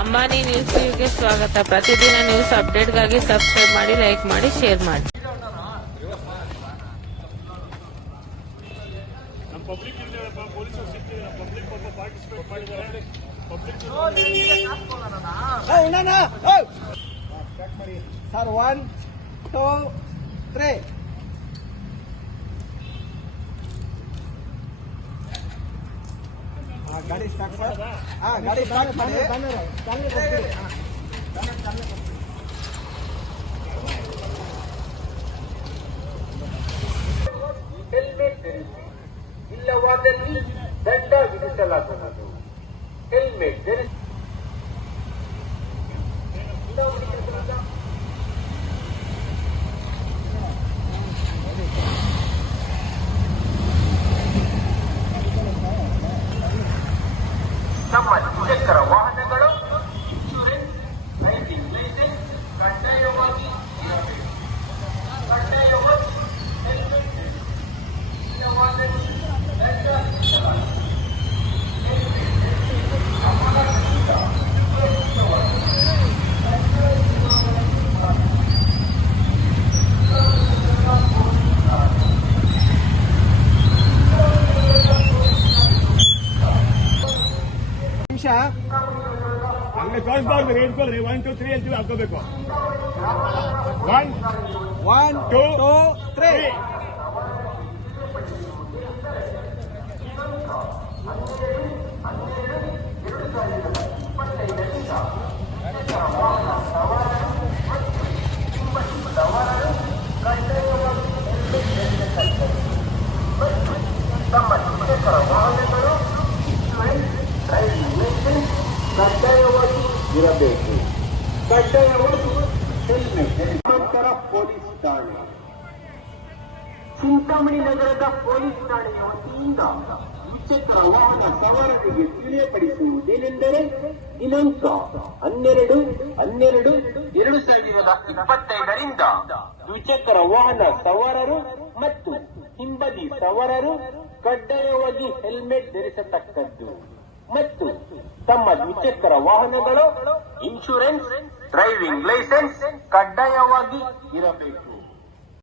ಅಂಬಾನಿ ನ್ಯೂಸ್ಗೆ ಸ್ವಾಗತ. ಪ್ರತಿದಿನ ನ್ಯೂಸ್ ಅಪ್ಡೇಟ್ಗಾಗಿ ಸಬ್ಸ್ಕ್ರೈಬ್ ಮಾಡಿ ಲೈಕ್ ಮಾಡಿ ಶೇರ್ ಮಾಡಿ. ನಮ್ಮ ಪಬ್ಲಿಕ್ ಇಲ್ಲಪ್ಪ ಪೊಲೀಸರು ಸಿಕ್ಕಿಲ್ಲ ಪಬ್ಲಿಕ್ ಪಾಪ ಪಾರ್ಟಿಸಿಪೇಟ್ ಮಾಡಿದ್ದಾರೆ. Public sir one two three ಗಾಡಿ ಸ್ಟಾರ್ಟ್ ಮಾಡಿ ಹಾ ಗಾಡಿ ಸ್ಟಾರ್ಟ್ ಮಾಡಿ ಹೆಲ್ಮೆಟ್ ಧರಿಸಿ ಇಲ್ಲವಾದಲ್ಲಿ ದಂಡ ವಿಧಿಸಲಾಗುವುದು ಹೆಲ್ಮೆಟ್ ಧರಿಸಿ ఇక్కడ ನಿಮಿಷ ಹಂಗೆ ತೋರಿಸ್ಬಾರ್ದು ಹೇಳ್ಕೊಳ್ರಿ ಒನ್ ಟು ತ್ರೀ ಅಂತೀವಿ ಹಾಕೋಬೇಕು one one two two three ತಮ್ಮ ದ್ವಿಚಕ್ರ ವಾಹನಗಳು ಇನ್ಶೂರೆನ್ಸ್ ಡ್ರೈವಿಂಗ್ ಲೈಸೆನ್ಸ್ ಕಡ್ಡಾಯವಾಗಿ ಇರಬೇಕು. ಕಡ್ಡಾಯವಾಗಿ ಹೆಲ್ಮೆಟ್ ಧರಿಸಿ ಪೊಲೀಸ್ ಠಾಣೆ. ಚಿಂತಾಮಣಿ ನಗರದ ಪೊಲೀಸ್ ಠಾಣೆಯ ವತಿಯಿಂದ ದ್ವಿಚಕ್ರ ವಾಹನ ಸವಾರರಿಗೆ ತಿಳಿಯಪಡಿಸುವುದೇನೆಂದರೆ ದಿನಾಂಕ ಹನ್ನೆರಡು ಹನ್ನೆರಡು, ಎರಡು ಸಾವಿರದ ಇಪ್ಪತ್ತೈದರಿಂದ ದ್ವಿಚಕ್ರ ವಾಹನ ಸವಾರರು ಮತ್ತು ಹಿಂಬದಿ ಸವಾರರು ಕಡ್ಡಾಯವಾಗಿ ಹೆಲ್ಮೆಟ್ ಧರಿಸತಕ್ಕದ್ದು. ಮತ್ತು ತಮ್ಮ ದ್ವಿಚಕ್ರ ವಾಹನಗಳು ಇನ್ಶೂರೆನ್ಸ್ ಡ್ರೈವಿಂಗ್ ಲೈಸೆನ್ಸ್ ಕಡ್ಡಾಯವಾಗಿ ಇರಬೇಕು.